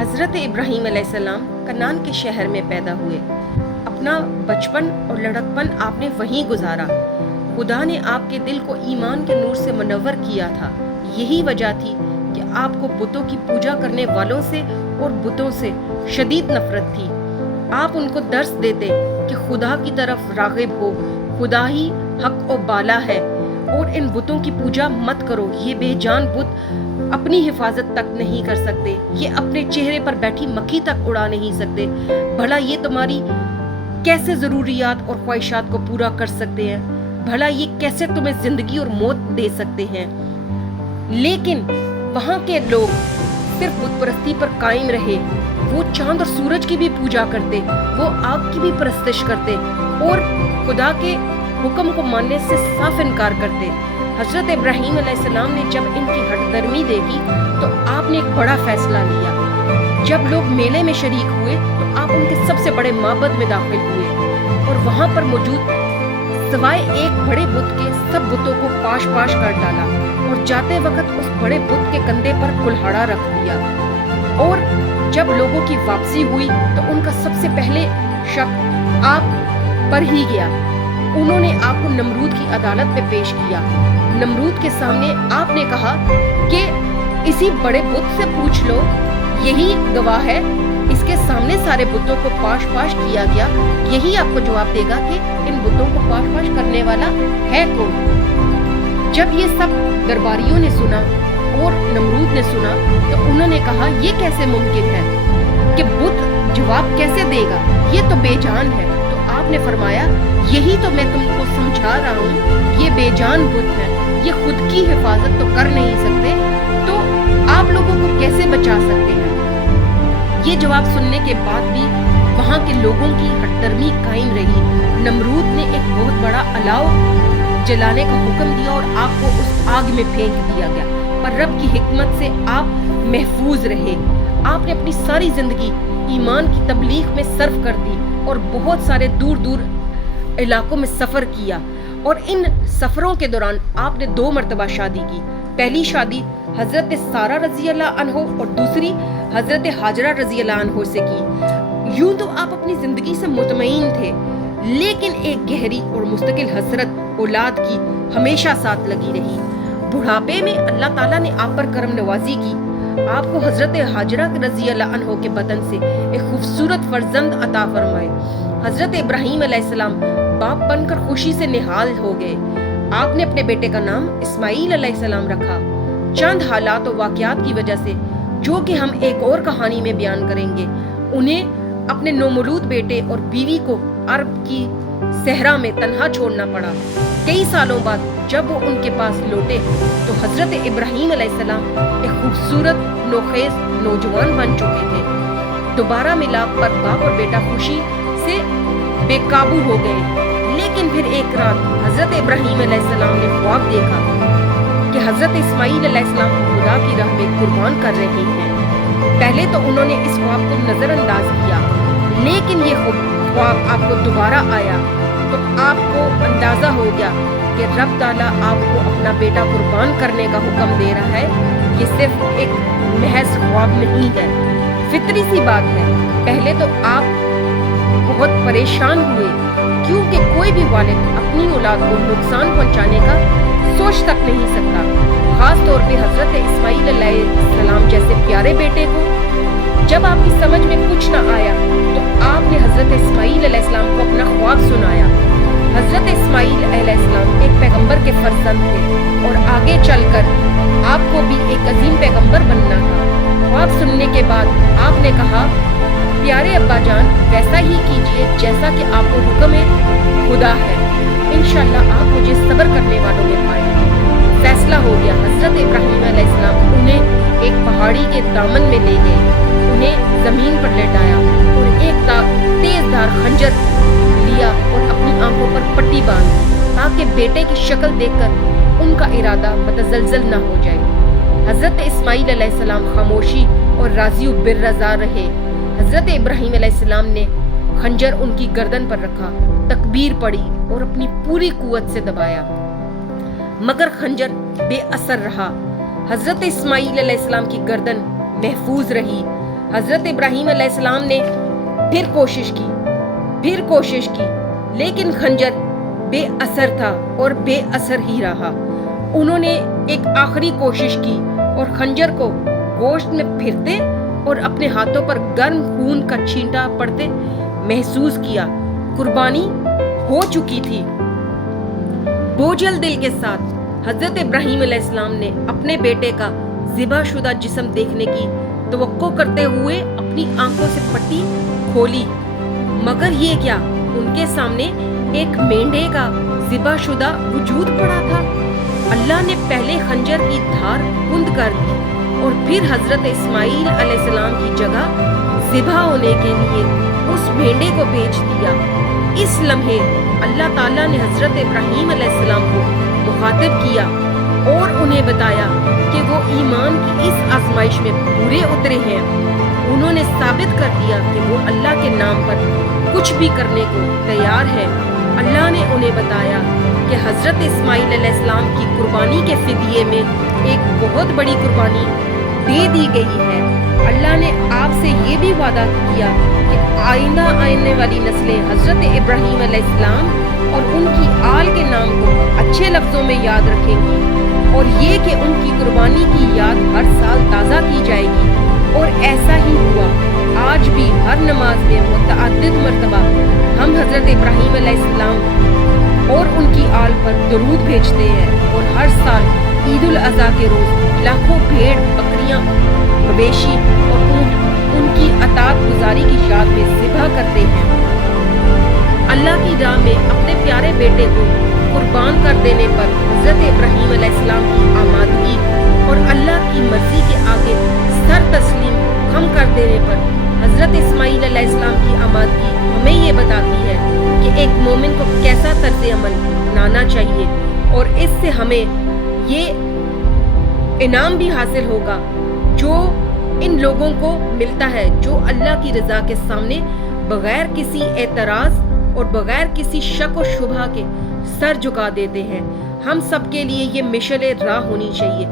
حضرت ابراہیم علیہ السلام کنعان کے شہر میں پیدا ہوئے۔ اپنا بچپن اور لڑکپن آپ نے وہیں گزارا۔ خدا نے آپ کے دل کو ایمان کے نور سے منور کیا تھا۔ یہی وجہ تھی کہ آپ کو بتوں کی پوجا کرنے والوں سے اور بتوں سے شدید نفرت تھی۔ آپ ان کو درس دیتے کہ خدا کی طرف راغب ہو، خدا ہی حق و بالا ہے، اور ان بتوں کی پوجا مت کرو۔ یہ بے جان بت اپنی حفاظت تک نہیں کر سکتے، یہ اپنے چہرے پر بیٹھی مکھی تک اڑا نہیں سکتے، بھلا یہ تمہاری کیسے ضروریات اور خواہشات کو پورا کر سکتے ہیں، بھلا یہ کیسے تمہیں زندگی اور موت دے سکتے ہیں۔ لیکن وہاں کے لوگ صرف بت پرستی پر قائم رہے۔ وہ چاند اور سورج کی بھی پوجا کرتے، وہ آگ کی بھی پرستش کرتے اور خدا کے حکم کو ماننے سے صاف انکار کرتے۔ حضرت ابراہیم علیہ السلام نے جب ان کی ہٹ درمی دیکھی تو آپ نے ایک بڑا فیصلہ لیا۔ جب لوگ میلے میں شریک ہوئے تو آپ ان کے سب سے بڑے معبد میں داخل ہوئے اور وہاں پر موجود سوائے ایک بڑے بت کے سب بتوں کو پاش پاش کر ڈالا اور جاتے وقت اس بڑے بت کے کندھے پر کلہاڑا رکھ دیا۔ اور جب لوگوں کی واپسی ہوئی تو ان کا سب سے پہلے شک آپ پر ہی گیا۔ انہوں نے آپ کو نمرود کی عدالت میں پیش کیا۔ نمرود کے سامنے آپ نے کہا کہ اسی بڑے بت سے پوچھ لو، یہی گواہ ہے، اس کے سامنے سارے بتوں کو پاش پاش کیا گیا، یہی آپ کو جواب دے گا کہ ان بتوں کو پاش پاش کرنے والا ہے کون۔ جب یہ سب درباریوں نے سنا اور نمرود نے سنا تو انہوں نے کہا یہ کیسے ممکن ہے کہ بت جواب کیسے دے گا، یہ تو بے جان ہے۔ تو آپ نے فرمایا یہی تو میں تم کو سمجھا رہا ہوں، یہ بے جان بت ہے، یہ خود کی حفاظت تو کر نہیں سکتے، تو آپ لوگوں کو کیسے بچا سکتے ہیں۔ یہ جواب سننے کے بعد بھی وہاں کے لوگوں کی ہٹ درمی قائم رہی۔ نمرود نے ایک بہت بڑا الاؤ جلانے کا حکم دیا اور آپ کو اس آگ میں پھینک دیا گیا، پر رب کی حکمت سے آپ محفوظ رہے۔ آپ نے اپنی ساری زندگی ایمان کی تبلیغ میں صرف کر دی اور بہت سارے دور دور علاقوں میں سفر کیا، اور ان سفروں کے دوران آپ نے 2 مرتبہ شادی کی۔ پہلی شادی حضرت سارہ رضی اللہ عنہ اور دوسری حضرت ہاجرہ رضی اللہ عنہ سے کی۔ یوں تو آپ اپنی زندگی سے مطمئن تھے، لیکن ایک گہری اور مستقل حسرت اولاد کی ہمیشہ ساتھ لگی رہی۔ بڑھاپے میں اللہ تعالیٰ نے آپ پر کرم نوازی کی۔ آپ کو حضرت ہاجرہ رضی اللہ عنہ کے بدن سے ایک خوبصورت فرزند عطا فرمائے۔ حضرت ابراہیم علیہ السلام باپ بن کر خوشی سے نہال ہو گئے۔ آپ نے اپنے بیٹے کا نام اسماعیل علیہ السلام رکھا۔ چند حالات و واقعات کی وجہ سے جو کہ ہم ایک اور کہانی میں بیان کریں گے، انہیں اپنے نومولود بیٹے اور بیوی کو عرب کی صحرا میں تنہا چھوڑنا پڑا۔ کئی سالوں بعد جب وہ ان کے پاس لوٹے تو حضرت ابراہیم علیہ السلام ایک خوبصورت نوخیز نوجوان بن چکے تھے۔ دوبارہ ملاپ پر باپ اور بیٹا خوشی سے بے قابو ہو گئے، لیکن پھر ایک رات حضرت ابراہیم علیہ السلام نے خواب دیکھا کہ حضرت اسماعیل علیہ السلام خدا کی راہ میں قربان کر رہے ہیں۔ پہلے تو انہوں نے اس خواب کو نظر انداز کیا، لیکن یہ خواب آپ کو دوبارہ آیا تو آپ کو اندازہ ہو گیا کہ رب تعالیٰ آپ کو اپنا بیٹا قربان کرنے کا حکم دے رہا ہے۔ یہ صرف ایک محض خواب نہیں ہے، فطری سی بات ہے۔ پہلے تو آپ بہت پریشان ہوئے، کیونکہ کوئی بھی والد اپنی اولاد کو نقصان پہنچانے کا سوچ تک نہیں سکتا، خاص طور پہ حضرت اسماعیل علیہ السلام جیسے پیارے بیٹے کو۔ جب آپ کی سمجھ میں کچھ نہ آیا تو آپ نے حضرت اسماعیل علیہ السلام کو اپنا خواب سنایا۔ حضرت اسماعیل علیہ السلام ایک پیغمبر کے فرزند تھے اور آگے چل کر آپ کو بھی ایک عظیم پیغمبر بننا تھا۔ خواب سننے کے بعد آپ نے کہا، پیارے ابا جان، ویسا ہی کیجئے جیسا کہ آپ کو حکم ہے، خدا ہے، انشاءاللہ آپ مجھے صبر کرنے والوں میں پائیں۔ فیصلہ ہو گیا۔ حضرت ابراہیم علیہ السلام انہیں ایک پہاڑی کے دامن میں لے گئے، انہیں زمین پر لٹایا اور ایک تیز دھار خنجر لیا اور اپنی آنکھوں پر پٹی باندھی تاکہ بیٹے کی شکل دیکھ کر ان کا ارادہ متزلزل نہ ہو جائے۔ حضرت اسماعیل علیہ السلام خاموشی اور راضی و بالرضا رہے۔ حضرت ابراہیم علیہ السلام نے خنجر ان کی گردن پر رکھا، تکبیر پڑھی اور اپنی پوری قوت سے دبایا، مگر خنجر بے اثر رہا۔ حضرت اسماعیل علیہ السلام کی گردن محفوظ رہی۔ حضرت ابراہیم علیہ السلام نے پھر کوشش کی لیکن خنجر بے اثر تھا اور بے اثر ہی رہا۔ انہوں نے ایک آخری کوشش کی اور خنجر کو گوشت میں پھرتے اور اپنے ہاتھوں پر گرم خون کا چھینٹا پڑتے محسوس کیا۔ قربانی ہو چکی تھی۔ بوجھل دل کے ساتھ حضرت ابراہیم علیہ السلام نے اپنے بیٹے کا ذبح شدہ جسم دیکھنے کی توقع کرتے ہوئے اپنی آنکھوں سے پٹی کھولی، مگر یہ کیا، ان کے سامنے ایک مینڈے کا ذبح شدہ وجود پڑا تھا۔ اللہ نے پہلے خنجر کی دھار کند کر دی اور پھر حضرت اسماعیل علیہ السلام کی جگہ ذبح ہونے کے لیے اس مینڈے کو بھیج دیا۔ اس لمحے اللہ تعالیٰ نے حضرت ابراہیم علیہ السلام کو مخاطب کیا اور انہیں بتایا کہ وہ ایمان کی اس آزمائش میں پورے اترے ہیں۔ انہوں نے ثابت کر دیا کہ وہ اللہ کے نام پر کچھ بھی کرنے کو تیار ہے۔ اللہ نے انہیں بتایا کہ حضرت اسماعیل علیہ السلام کی قربانی کے فدیے میں ایک بہت بڑی قربانی دے دی گئی ہے۔ اللہ نے آپ سے یہ بھی وعدہ کیا کہ آئندہ آنے والی نسلیں حضرت ابراہیم علیہ السلام اور ان کی آل کے نام کو اچھے لفظوں میں یاد رکھیں گی، اور یہ کہ ان کی قربانی کی یاد ہر سال تازہ کی جائے گی۔ اور ایسا ہی ہوا۔ آج بھی ہر نماز میں متعدد مرتبہ ہم حضرت ابراہیم علیہ السلام اور ان کی آل پر درود بھیجتے ہیں، اور ہر سال عید الاضحیٰ کے روز لاکھوں بھیڑ، بکریاں، مویشی اور اونٹ ان کی اطاعت گزاری کی یاد میں ذبح کرتے ہیں۔ اللہ کی راہ میں اپنے پیارے بیٹے کو قربان کر دینے پر حضرت ابراہیم علیہ السلام کی آمادگی اور اللہ کی مرضی کے آگے سر تسلیم خم کر دینے پر حضرت اسماعیل علیہ السلام کی آمادگی ہمیں یہ بتاتی ہے کہ ایک مومن کو کیسا طرز عمل اپنانا چاہیے، اور اس سے ہمیں یہ انعام بھی حاصل ہوگا جو ان لوگوں کو ملتا ہے جو اللہ کی رضا کے سامنے بغیر کسی اعتراض اور بغیر کسی شک و شبہ کے سر جھکا دیتے ہیں۔ ہم سب کے لیے یہ مشعل راہ ہونی چاہیے۔